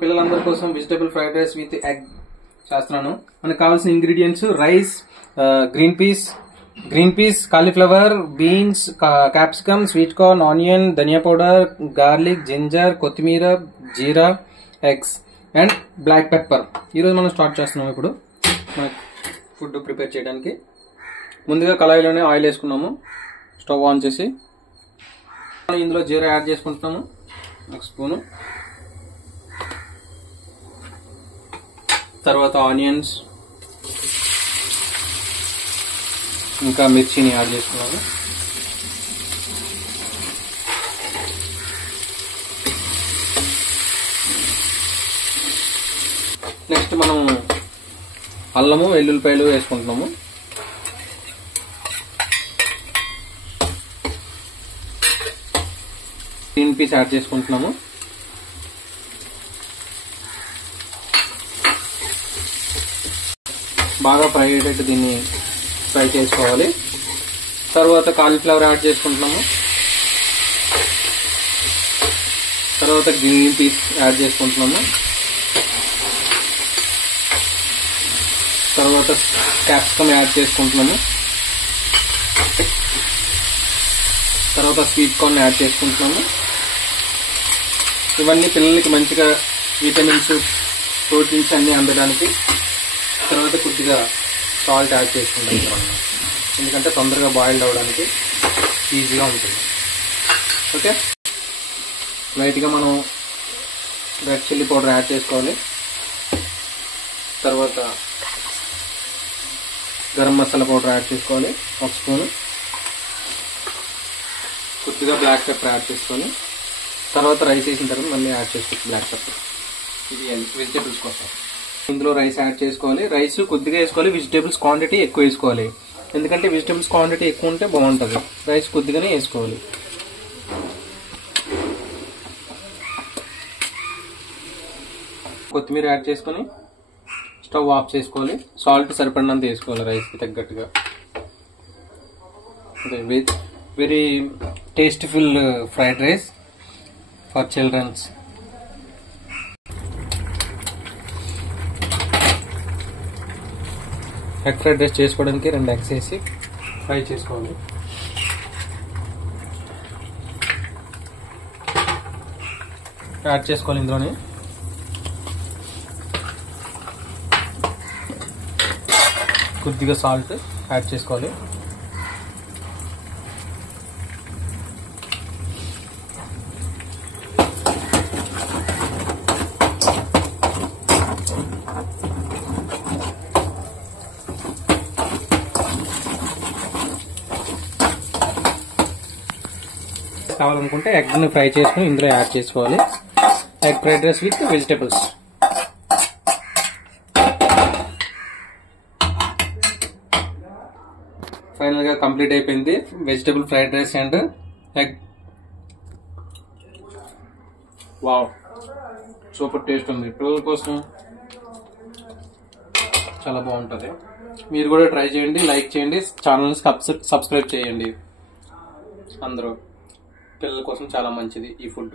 పిల్లలందరి కోసం vegetable fried rice with egg చేస్తున్నాను. మనకు కావాల్సిన ingredients rice, green peas, cauliflower, beans, capsicum, sweet corn, onion, ధనియా పౌడర్, గార్లిక్, జింజర్, కొత్తిమీర, జీరా, ఎగ్స్ అండ్ బ్లాక్ పెప్పర్. ఈరోజు మనం స్టార్ట్ చేస్తున్నాము. ఇప్పుడు మన ఫుడ్ ప్రిపేర్ చేయడానికి ముందుగా కళాయిలోనే ఆయిల్ వేసుకున్నాము. స్టవ్ ఆన్ చేసి ఇందులో జీరా యాడ్ చేసుకుంటున్నాము, 1 స్పూను. తర్వాత ఆనియన్స్ ఇంకా మిర్చిని యాడ్ చేసుకున్నాము. నెక్స్ట్ మనం అల్లము, వెల్లుల్లిపాయలు వేసుకుంటున్నాము. గ్రీన్ పీస్ యాడ్ చేసుకుంటున్నాము. బాగా ఫ్రై అయ్యేటట్టు దీన్ని ఫ్రై చేసుకోవాలి. తర్వాత కాలీఫ్లవర్ యాడ్ చేసుకుంటున్నాము. తర్వాత గ్రీన్ పీస్ యాడ్ చేసుకుంటున్నాము. తర్వాత క్యాప్సికమ్ యాడ్ చేసుకుంటున్నాము. తర్వాత స్వీట్ కార్న్ యాడ్ చేసుకుంటున్నాము. ఇవన్నీ పిల్లలకి మంచిగా విటమిన్స్, ప్రోటీన్స్ అన్ని అందడానికి. తర్వాత కొద్దిగా సాల్ట్ యాడ్ చేసుకుంటాం, ఎందుకంటే తొందరగా బాయిల్డ్ అవ్వడానికి ఈజీగా ఉంటుంది. ఓకే, లైట్గా మనం రెడ్ చిల్లీ పౌడర్ యాడ్ చేసుకోవాలి. తర్వాత గరం మసాలా పౌడర్ యాడ్ చేసుకోవాలి, 1 స్పూను. కొద్దిగా బ్లాక్ పెప్పర్ యాడ్ చేసుకోవాలి. తర్వాత రైస్ వేసిన తర్వాత మళ్ళీ యాడ్ చేసుకోవచ్చు బ్లాక్ పెప్పర్. ఇది వెజిటేబుల్స్ కోసం ఇందులో రైస్ యాడ్ చేసుకోవాలి. రైస్ కొద్దిగా వేసుకోవాలి, వెజిటేబుల్స్ క్వాంటిటీ ఎక్కువ వేసుకోవాలి. ఎందుకంటే వెజిటేబుల్స్ క్వాంటిటీ ఎక్కువ ఉంటే బాగుంటుంది. రైస్ కొద్దిగానే వేసుకోవాలి. కొత్తిమీర యాడ్ చేసుకొని స్టవ్ ఆఫ్ చేసుకోవాలి. సాల్ట్ సరిపడినంత వేసుకోవాలి రైస్కి తగ్గట్టుగా. Very tastyful fried rice for childrens. Egg fried rice చేసుకోవడానికి 2 ఎగ్స్ వేసి ఫ్రై చేసుకోవాలి. యాడ్ చేసుకోవాలి. ఇందులోనే కొద్దిగా సాల్ట్ యాడ్ చేసుకోవాలి. కావాలనుకుంటే ఎగ్ని ఫ్రై చేసుకుని ఇందులో యాడ్ చేసుకోవాలి. Egg fried rice with vegetables. Final గా కంప్లీట్ అయిపోయింది vegetable fried rice and egg. Wow, super taste ఉంది. పిల్లల కోసం చాలా బాగుంటుంది. మీరు కూడా ట్రై చేయండి, లైక్ చేయండి, ఛానల్ని సబ్స్క్రైబ్ చేయండి. అందరూ పిల్లల కోసం చాలా మంచిది ఈ ఫుడ్.